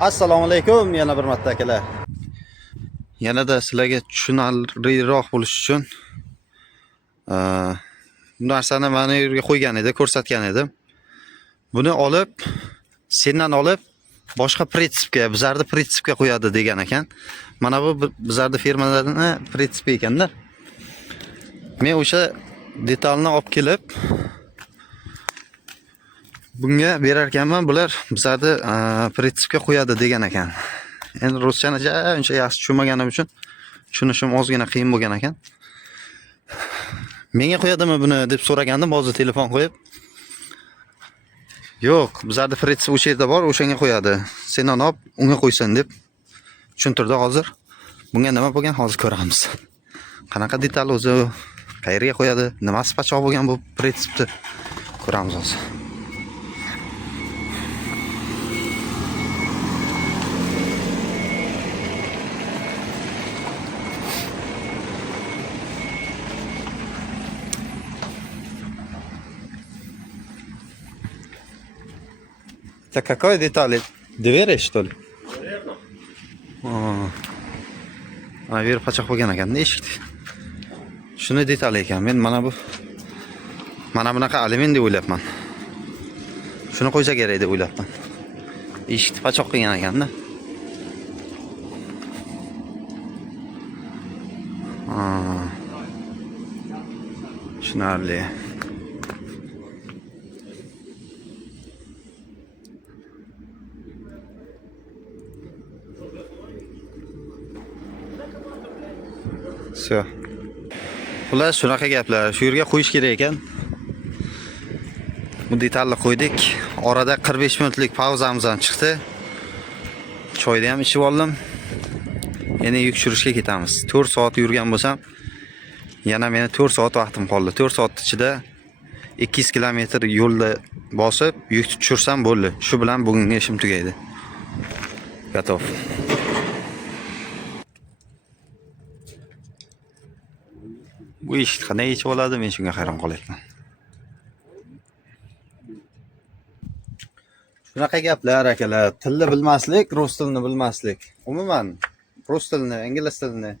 Assalomu alaykum, yana bir marta akalar. Yanada sizlarga tushunarliroq bo'lish uchun bu narsani mana bu yerga qo'ygan edi, ko'rsatgan edim. Buni olib, sendan olib boshqa prinsipga, bizarda prinsipga qo'yadi degan ekan. Mana bu bizarda firmalarning prinsipi ekanda. Men o'sha detalni olib kelib bunga berar ekanman, bular bizarda prinsipga qo'yadi degan ekan. Endi ruschani uncha yaxshi tushunmaganim uchun tushunishim ozgina qiyin bo'lgan ekan. Menga qo'yadimi buni deb so'ragandim, hozir telefon qo'yib. Yo'q, bizarda prinsip o'sha yerda bor, o'shanga qo'yadi. Sendan olib unga qo'ysin deb tushuntirdi hozir. Bunga nima bo'lgan hozir ko'ramiz. Qanaqa detal o'zi, qayerga qo'yadi, nimasi pachoq bo'lgan bu prinsipni ko'ramiz hozir. Это какой деталь? Двери, что ли? Mana bu yer pachoq bo'lgan ekan, eshikdi. Shuni detal ekan. Men mana bunaqa aliment deb o'ylabman. Shuni qo'ysa kerak deb o'ylabman. Eshikni pachoq qilgan ekanda. Tushunarli. Все. Xullas shunaqa gaplar. Shu yerga qo'yish kerak ekan. Bu detalni qo'ydik. Orada 45 minutlik pauzamiz ham chiqdi. Choyni ham ichib oldim. Yana yuk tushirishga ketamiz. 4 soat yurgan bo'lsam, yana meni 4 soat vaqtim qoldi. 4 soat ichida 200 kilometr yo'lda bosib, yuk tushirsam bo'ldi. Shu bilan bugungi ishim tugaydi. Готов. Bu eshik qanday yechib oladi, men shunga hayron qolyapman. Shunaqa gaplar akalar, tilni bilmaslik, rus tilini bilmaslik. Umuman rus tilini, ingliz tilini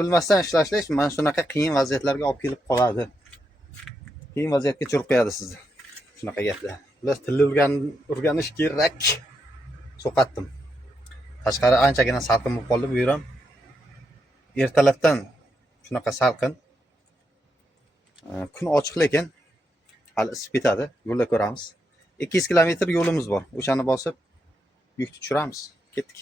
bilmasdan ishlash mana shunaqa qiyin vaziyatlarga olib kelib qoladi. Qiyin vaziyatga tushirib qo'yadi sizni. Shunaqa gaplar. Ular tilni o'rganish kerak. So'qatdim. Tashqari anchagina salqin bo'lib qoldi bu yer ham. Ertalabdan shunaqa salqin. Kun ochiq lekin hali isib ketadi. Yo'lda ko'ramiz. 200 kilometr yo'limiz bor. O'shani bosib yuk tushiramiz. Ketdik.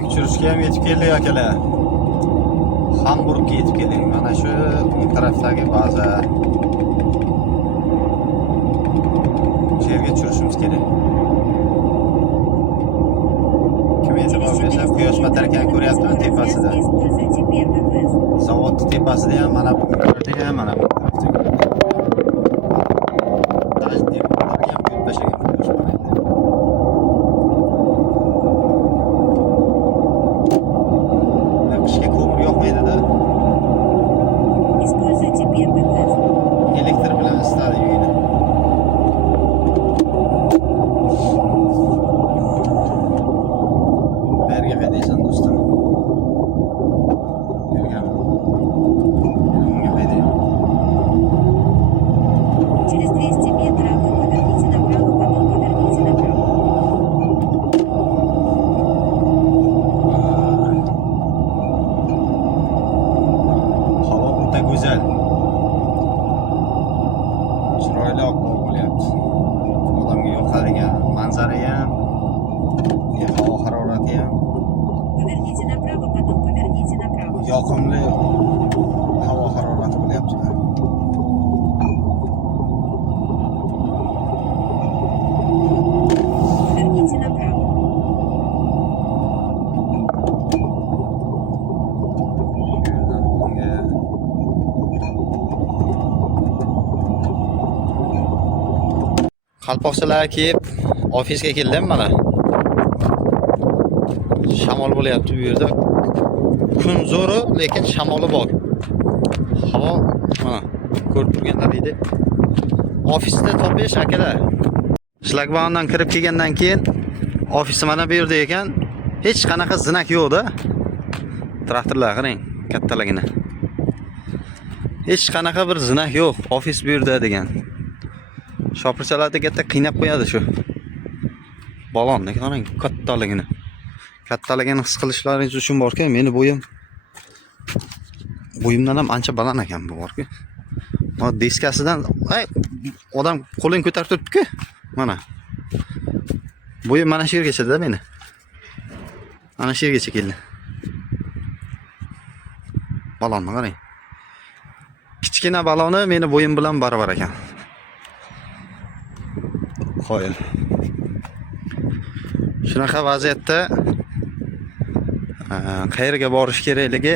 Yuk tushirishga ham yetib keldik akalar. Hamburgga yetib keldik. Mana shu tarafdagi baza. Shu yerga tushirishimiz kerak. Quyosh batar ekan, ko'ryapsizmi tepasida? Zavodning tepasida ham mana bu ko'rdi ham, mana bu. Taj devorlarga ham qo'yib tashlagan quyosh panelni. Qishga ko'mir yoqmaydi-da. Elektr bilan isitadi uyni. Güzel. Chiroyli oqib bo'lyapti. Odamga yoqadigan manzara ham, havo harorati ham. Поверните направо, потом поверните направо. Yoqimli havo harorati bo'lyapti. Поверните направо. Qalpoqchalar kiyib ofisga keldim mana. Shamol bo'lyapti bu yerda. Kun zo'ri, lekin shamoli bor. Havo mana ko'rib turganlar edi. Ofisda topish akalar. Shlagbaumdan kirib kelgandan keyin ofisi mana bu yerda ekan. Hech qanaqa zinak yo'q-da. Traktorlar qarang, kattaligini. Hech qanaqa bir zinak yo'q. Ofis bu yerda degan. Shopirchalarga katta qiynab qo'yadi shu. Balonni qarang, kattaligini. Kattaligini his qilishlaringiz uchun borki, meni bo'yimdan ham ancha baland ekan bu borki. Mana diskasidan odam qo'lini ko'tarib turibdi-ku. Mana. Bo'yim mana shu yergacha-da meni. Mana shu yergacha keldi. Balonni qarang. Kichkina baloni meni bo'yim bilan barobar ekan. Qo'yil. Shunaqa vaziyatda qayerga borish kerakligi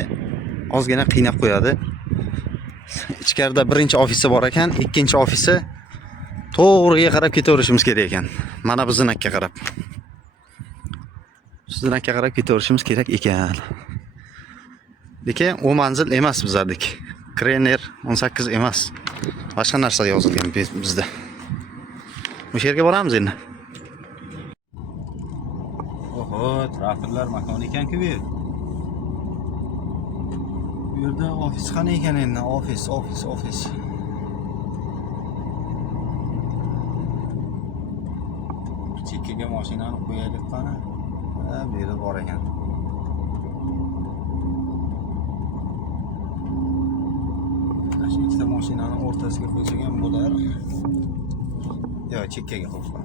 ozgina qiynab qo'yadi. Ichkarida birinchi ofisi bor ekan, ikkinchi ofisi to'g'riga qarab ketaverishimiz kerak ekan. Mana bu zinakka qarab. Zinakka qarab ketaverishimiz kerak ekan. Lekin o manzil emas bizlardek. Krener 18 emas. Boshqa narsa yozilgan bizda. O'sha yerga boramiz endi. Oho, traktorlar makoni ekan-ku bu yer. Bu yerda ofis qani ekan endi? Ofis. Chekkaga mashinani qo'yaylik qani. Bu yerda bor ekan. Shu ikkita mashinani o'rtasiga qo'ysak ham bo'lar. Yo, chekkaga qo'yib.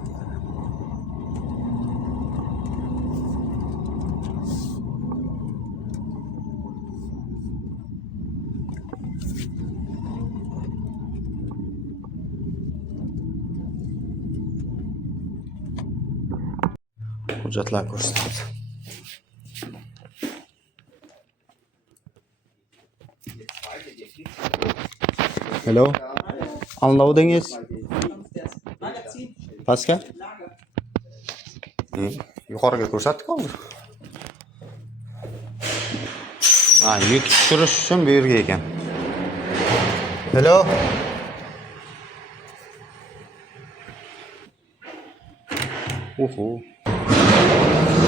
Hujjatlar ko'rsatadi. Hello. Unloading is pastga? Yuqoriga ko'rsatdik hozir. Yuk tushirish uchun bu yerga ekan. Hello.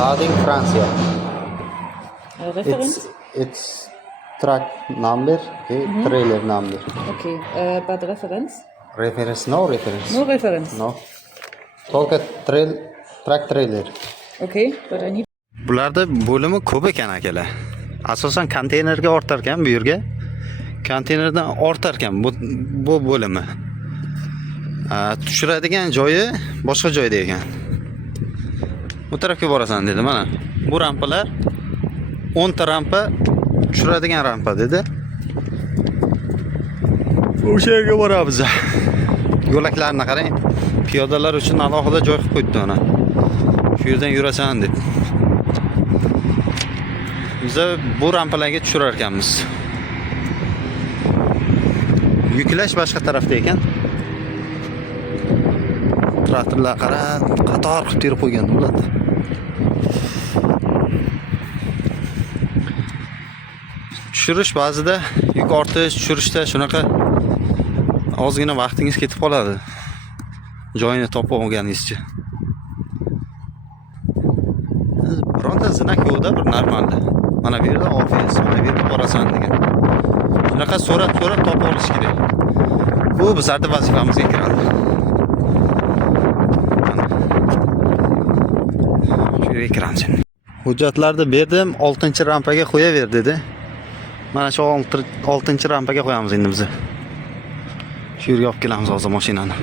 Loading Francia. Reference? It's truck number, trailer number. Okay, but reference? Reference, no reference. No reference. No. Только truck trailer. Okay, but I need... Bularda bo'limi ko'p ekan akalar. Asosan konteynerga ortar ekan bu yerga. Konteynerdan ortar ekan bu bo'limi. Tushiradigan joyi boshqa joyda ekan. Bu tarafga borasan dedi mana. Bu rampalar 10 ta rampa tushiradigan rampa dedi. O'sha yerga boramiz. Yo'laklarni qarang. Piyodalar uchun alohida joy qilib qo'yibdi ona. Shu yerdan yurasan deb. Biz bu rampalarga tushirar ekanmiz. Yuklash boshqa tarafda ekan. Traktorlar qara, qator qilib terib qo'ygan bo'ladi. Tushirish ba'zida yuk ortish, tushirishda shunaqa ozgina vaqtingiz ketib qoladi. Joyini topib olganingizcha. Bironta zinak yo'qda bir normalda. Mana bu yerda ofis, mana bu yerda borasan degan. Shunaqa so'rab topib olish kerak. Bu bizning vazifamizga kiradi. Shu yerga kiramiz. Hujjatlarni berdim, 6-rampaga qo'yaver dedi. Mana shu 6-rampaga qo'yamiz endi biz. Shu yerga olib kelamiz hozir mashinani.